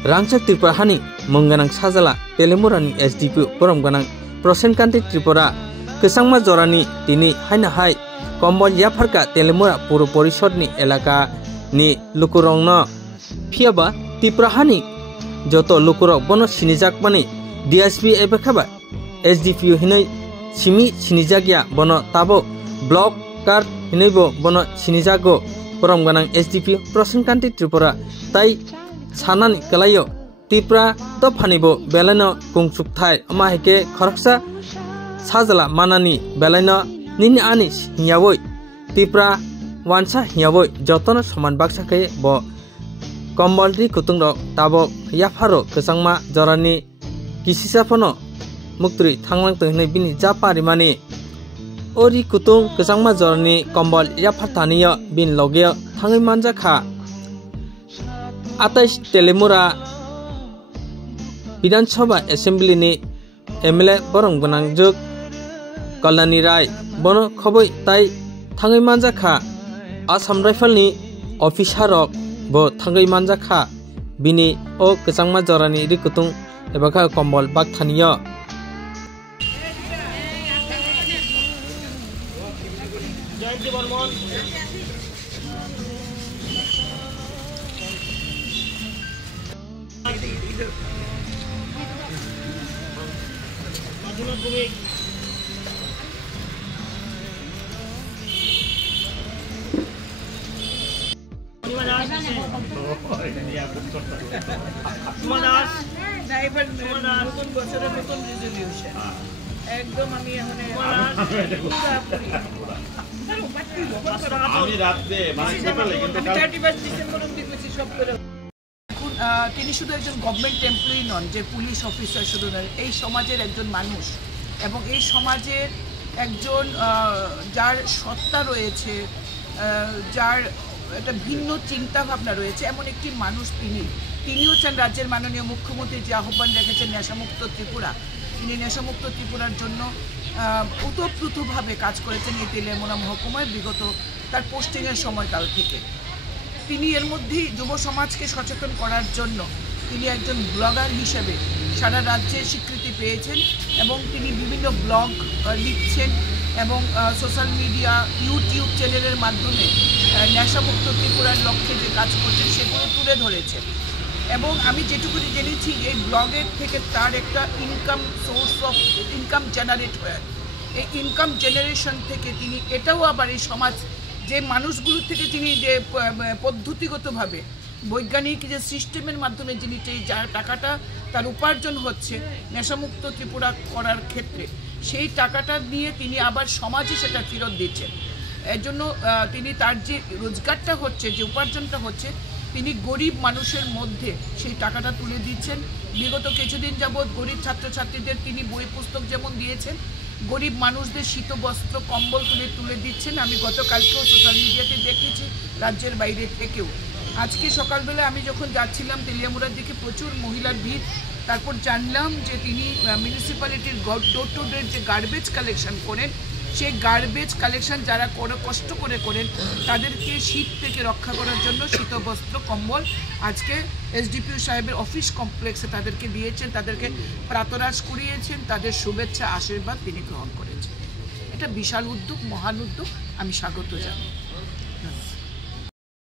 Rangchak Tripura hani mungganang sajala Telemurani SDPU boromganang Prosenkanti Tripura kesangma jorani tini haina hai kombol yafarka Telemura puro porishodni elaka ni lukurongno phiaba Tripura hani joto lukurok bono sinijak mani DSP ebekaba SDPU hinai simi sinijagya bono tabo block card hinaibo bono sinijago boromganang SDPU Prosenkanti Tripura tai sanani kalayo Tripura to phanibo belano kungchuk thai ama heke kharaksa sajala manani belano nini anis hiawoi Tripura wansa hiawoi jotono saman baksa ke bo kombolri kutungro tabo yafaro kesangma jorani kisisa phono muktri thanglang tengni bini japari mani ori kutung kesangma jorani kombol yafataniya bin loge thangai manja kha atais Telemura Bidansabha Assembly ni MLA borong gonang juk Kalani Rai bono khoboi tai thangai manja kha Assam Rifle ni officer rok bo thangai manja kha bini o kesangma jorani rikutung ebakha kombol bak thaniya একদম আমি তিনি শুধু একজন government employee নন যে police officer শুধু নয় এই সমাজের একজন মানুষ এবং এই সমাজের একজন যার সত্তা রয়েছে যার একটা ভিন্ন চিন্তা ভাবনা রয়েছে এমন একটি মানুষ তিনিও চান রাজ্যের মাননীয় মুখ্যমন্ত্রী যে আহ্বান রেখেছেন নেশামুক্ত ত্রিপুরা তিনি নেশামুক্ত ত্রিপুরার জন্য ওতপ্রোতভাবে কাজ করেছেন এই তেলেমুরা মহকুমায় বিগত তার পোস্টিংয়ের সময়কাল থেকে তিনি এর মধ্যেই যুব সমাজকে সচেতন করার জন্য তিনি একজন ব্লগার হিসেবে সারা রাজ্যে স্বীকৃতি পেয়েছেন এবং তিনি বিভিন্ন ব্লগ লিখছেন এবং সোশ্যাল মিডিয়া ইউটিউব চ্যানেলের মাধ্যমে নেশামুক্ত ত্রিপুরার লক্ষ্যে যে কাজ করছেন সেগুলো তুলে ধরেছেন এবং আমি যেটুকুনি জেনেছি এই ব্লগের থেকে তার একটা সোর্স অফ ইনকাম জেনারেট হয় এই ইনকাম জেনারেশন থেকে তিনি এটাও আবার এই সমাজ যে মানুষগুলো থেকে তিনি যে পদ্ধতিগতভাবে বৈজ্ঞানিক যে সিস্টেমের মাধ্যমে যিনি যার টাকাটা তার উপার্জন হচ্ছে নেশামুক্ত ত্রিপুরা করার ক্ষেত্রে সেই টাকাটা নিয়ে তিনি আবার সমাজে সেটা ফেরত দিচ্ছেন এর জন্য তিনি তার যে রোজগারটা হচ্ছে যে উপার্জনটা হচ্ছে তিনি গরিব মানুষের মধ্যে সেই টাকাটা তুলে দিচ্ছেন বিগত কিছুদিন যাবৎ গরিব ছাত্রছাত্রীদের তিনি বই পুস্তক যেমন দিয়েছেন গরিব মানুষদের শীতবস্ত্র কম্বল তুলে দিচ্ছেন আমি গতকালকেও সোশ্যাল মিডিয়াতে দেখেছি রাজ্যের বাইরে থেকেও আজকে সকালবেলা আমি যখন যাচ্ছিলাম তেলিয়ামুড়ার দিকে প্রচুর মহিলার ভিড় তারপর জানলাম যে তিনি মিউনিসিপ্যালিটির ডোর টু ডোর যে গার্বেজ কালেকশন করেন সেই গার্বেজ কালেকশন যারা কষ্ট করে করেন তাদেরকে শীত থেকে রক্ষা করার জন্য শীতবস্ত্র কম্বল আজকে এসডিপিও সাহেবের অফিস কমপ্লেক্সে তাদেরকে দিয়েছেন তাদেরকে প্রাতরাশ করিয়েছেন তাদের শুভেচ্ছা আশীর্বাদ তিনি গ্রহণ করেছেন এটা বিশাল উদ্যোগ মহান উদ্যোগ আমি স্বাগত জানাই